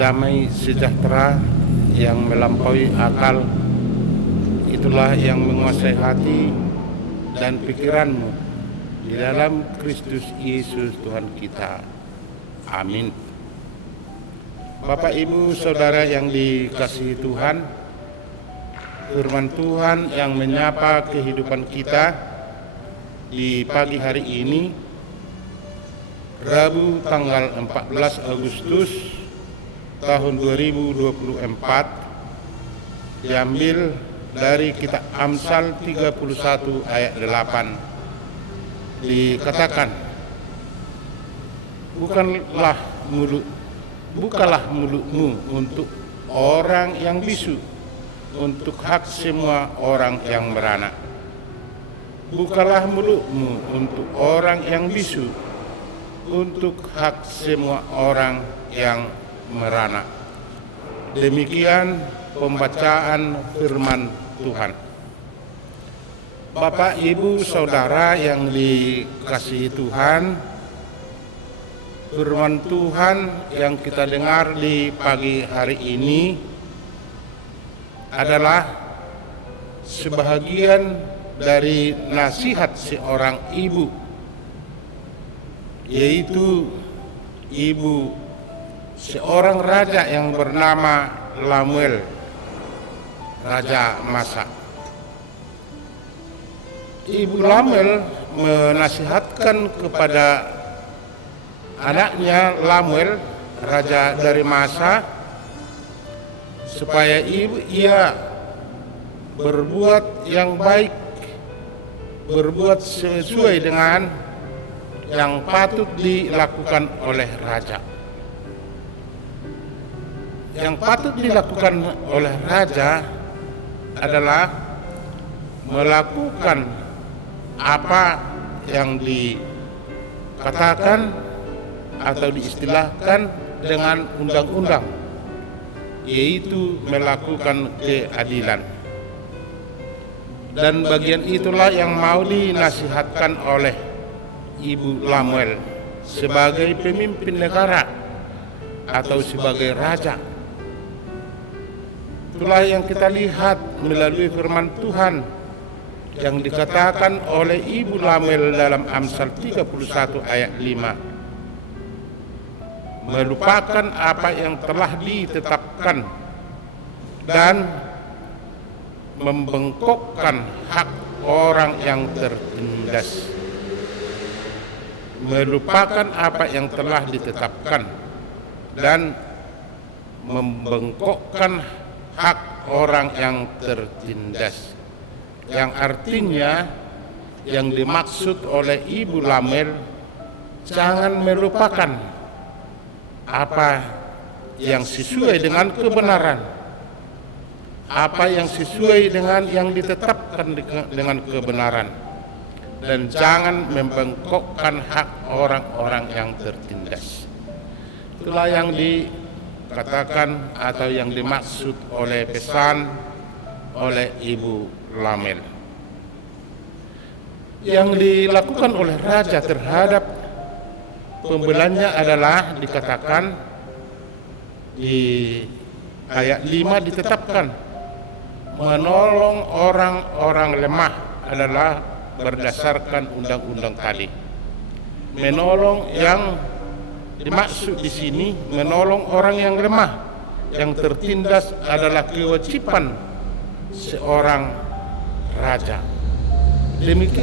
Damai sejahtera yang melampaui akal, itulah yang menguasai hati dan pikiranmu di dalam Kristus Yesus Tuhan kita. Amin. Bapak, Ibu, Saudara yang dikasihi Tuhan, firman Tuhan yang menyapa kehidupan kita di pagi hari ini, Rabu tanggal 14 Agustus tahun 2024, diambil dari kitab Amsal 31 ayat 8. Dikatakan, bukalah mulutmu untuk orang yang bisu, untuk hak semua orang yang merana. Bukalah mulutmu untuk orang yang bisu, untuk hak semua orang yang merana. Demikian pembacaan firman Tuhan. Bapak, Ibu, Saudara yang dikasihi Tuhan, firman Tuhan yang kita dengar di pagi hari ini adalah sebahagian dari nasihat seorang ibu, yaitu ibu seorang raja yang bernama Lamuel, Raja Masa. Ibu Lamuel menasihatkan kepada anaknya Lamuel, raja dari Masa, supaya ia berbuat yang baik, berbuat sesuai dengan yang patut dilakukan oleh raja. Yang patut dilakukan oleh raja adalah melakukan apa yang dikatakan atau diistilahkan dengan undang-undang, yaitu melakukan keadilan. Dan bagian itulah yang mau dinasihatkan oleh Ibu Lamuel sebagai pemimpin negara atau sebagai raja. Itulah yang kita lihat melalui firman Tuhan yang dikatakan oleh Ibu Lamuel dalam Amsal 31 ayat 5. Melupakan apa yang telah ditetapkan dan membengkokkan hak orang yang tertindas. Melupakan apa yang telah ditetapkan dan membengkokkan hak orang yang tertindas, yang artinya yang dimaksud oleh Ibu Lamuel, jangan melupakan apa yang sesuai dengan kebenaran, apa yang sesuai dengan yang ditetapkan dengan kebenaran, dan jangan membengkokkan hak orang-orang yang tertindas. Itulah yang dikatakan atau yang dimaksud oleh pesan oleh Ibu Lamuel. Yang dilakukan oleh raja terhadap pembelanya adalah dikatakan di ayat 5, ditetapkan menolong orang-orang lemah adalah berdasarkan undang-undang tadi. Menolong yang dimaksud di sini menolong orang yang lemah, yang tertindas adalah kewajiban seorang raja.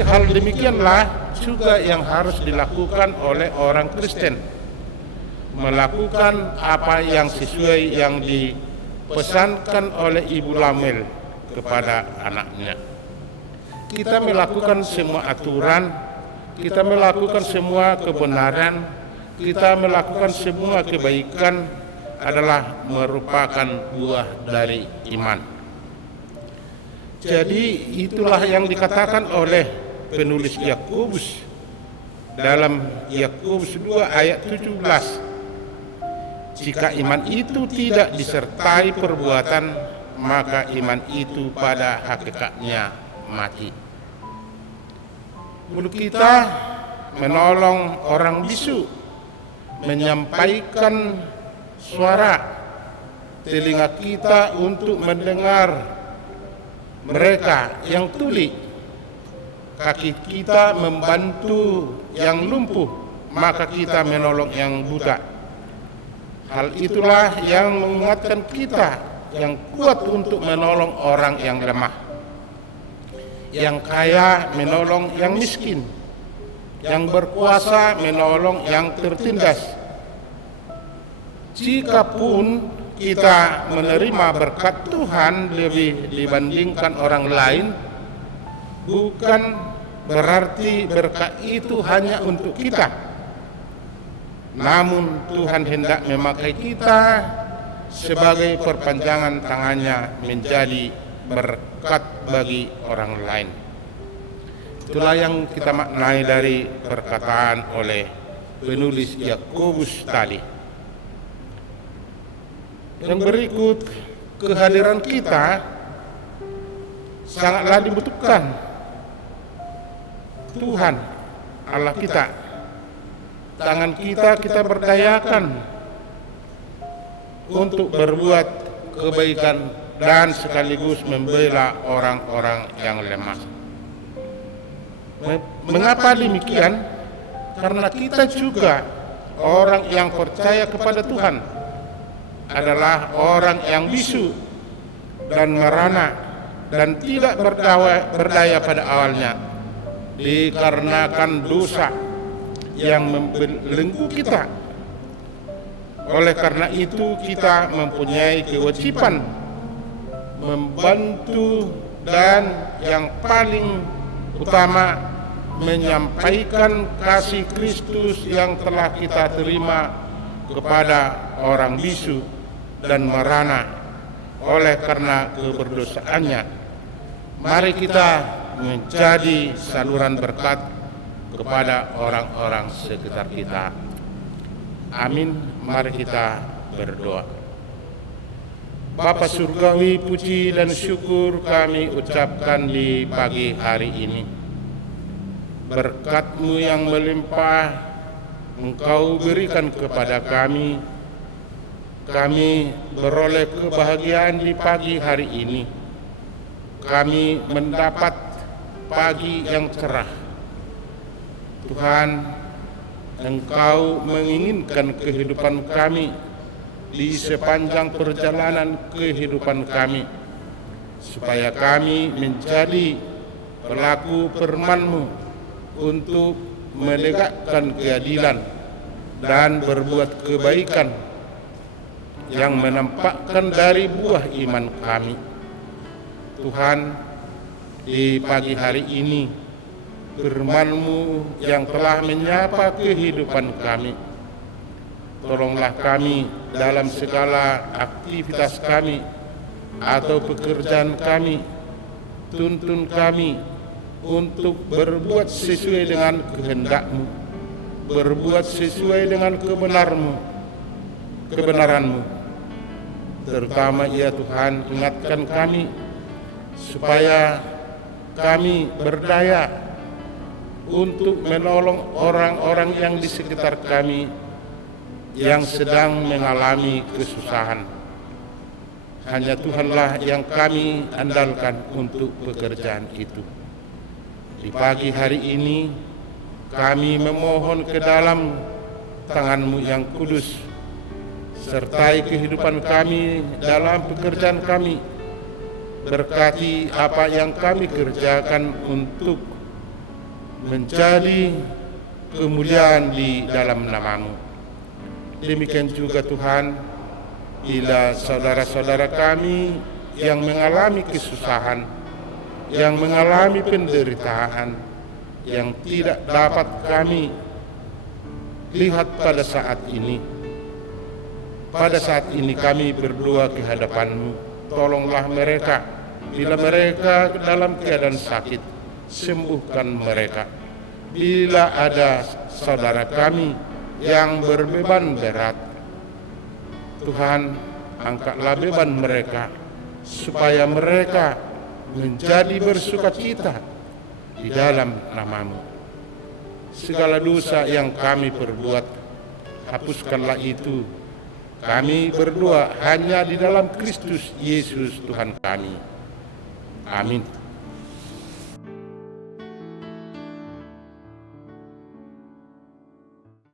Hal demikianlah juga yang harus dilakukan oleh orang Kristen, melakukan apa yang sesuai yang dipesankan oleh Ibu Lamel kepada anaknya. Kita melakukan semua aturan, kita melakukan semua kebenaran, kita melakukan semua kebaikan adalah merupakan buah dari iman. Jadi itulah yang dikatakan oleh penulis Yakobus dalam Yakobus 2 ayat 17. Jika iman itu tidak disertai perbuatan, maka iman itu pada hakikatnya mati. Mulut kita menolong orang bisu, menyampaikan suara, telinga kita untuk mendengar mereka yang tuli, kaki kita membantu yang lumpuh, maka kita menolong yang buta. Hal itulah yang menguatkan kita yang kuat untuk menolong orang yang lemah, yang kaya menolong yang miskin, yang berkuasa menolong yang tertindas. Jikapun kita menerima berkat Tuhan lebih dibandingkan orang lain, bukan berarti berkat itu hanya untuk kita. Namun Tuhan hendak memakai kita sebagai perpanjangan tangannya menjadi berkat bagi orang lain. Itulah yang kita maknai dari perkataan oleh penulis Yakobus tadi. Yang berikut, kehadiran kita sangatlah dibutuhkan Tuhan Allah kita. Tangan kita berdayakan untuk berbuat kebaikan dan sekaligus membela orang-orang yang lemah. Mengapa demikian? Karena kita juga orang yang percaya kepada Tuhan adalah orang yang bisu dan merana dan tidak berdaya pada awalnya dikarenakan dosa yang membelenggu kita. Oleh karena itu kita mempunyai kewajiban membantu dan yang paling utama menyampaikan kasih Kristus yang telah kita terima kepada orang bisu dan merana oleh karena keberdosaannya. Mari kita menjadi saluran berkat kepada orang-orang sekitar kita. Amin. Mari kita berdoa. Bapa Surgawi, puji dan syukur kami ucapkan di pagi hari ini. Berkat-Mu yang melimpah Engkau berikan kepada kami. Kami beroleh kebahagiaan di pagi hari ini. Kami mendapat pagi yang cerah. Tuhan, Engkau menginginkan kehidupan kami di sepanjang perjalanan kehidupan kami, supaya kami menjadi pelaku firman-Mu untuk menegakkan keadilan dan berbuat kebaikan yang menampakkan dari buah iman kami. Tuhan, di pagi hari ini firman-Mu yang telah menyapa kehidupan kami, tolonglah kami dalam segala aktivitas kami atau pekerjaan kami. Tuntun kami untuk berbuat sesuai dengan kehendak-Mu, berbuat sesuai dengan kebenaran-Mu. Terutama ya Tuhan, ingatkan kami supaya kami berdaya untuk menolong orang-orang yang di sekitar kami yang sedang mengalami kesusahan. Hanya Tuhanlah yang kami andalkan untuk pekerjaan itu. Di pagi hari ini kami memohon ke dalam tangan-Mu yang kudus. Sertai kehidupan kami dalam pekerjaan kami. Berkati apa yang kami kerjakan untuk menjadi kemuliaan di dalam nama-Mu. Demikian juga Tuhan, bila saudara-saudara kami yang mengalami kesusahan, yang mengalami penderitaan, yang tidak dapat kami lihat pada saat ini. Pada saat ini kami berdoa ke hadapan-Mu, tolonglah mereka. Bila mereka dalam keadaan sakit, sembuhkan mereka. Bila ada saudara kami yang berbeban berat, Tuhan, angkatlah beban mereka, supaya mereka menjadi bersukacita di dalam nama-Mu. Segala dosa yang kami perbuat, hapuskanlah itu. Kami berdoa hanya di dalam Kristus Yesus Tuhan kami. Amin.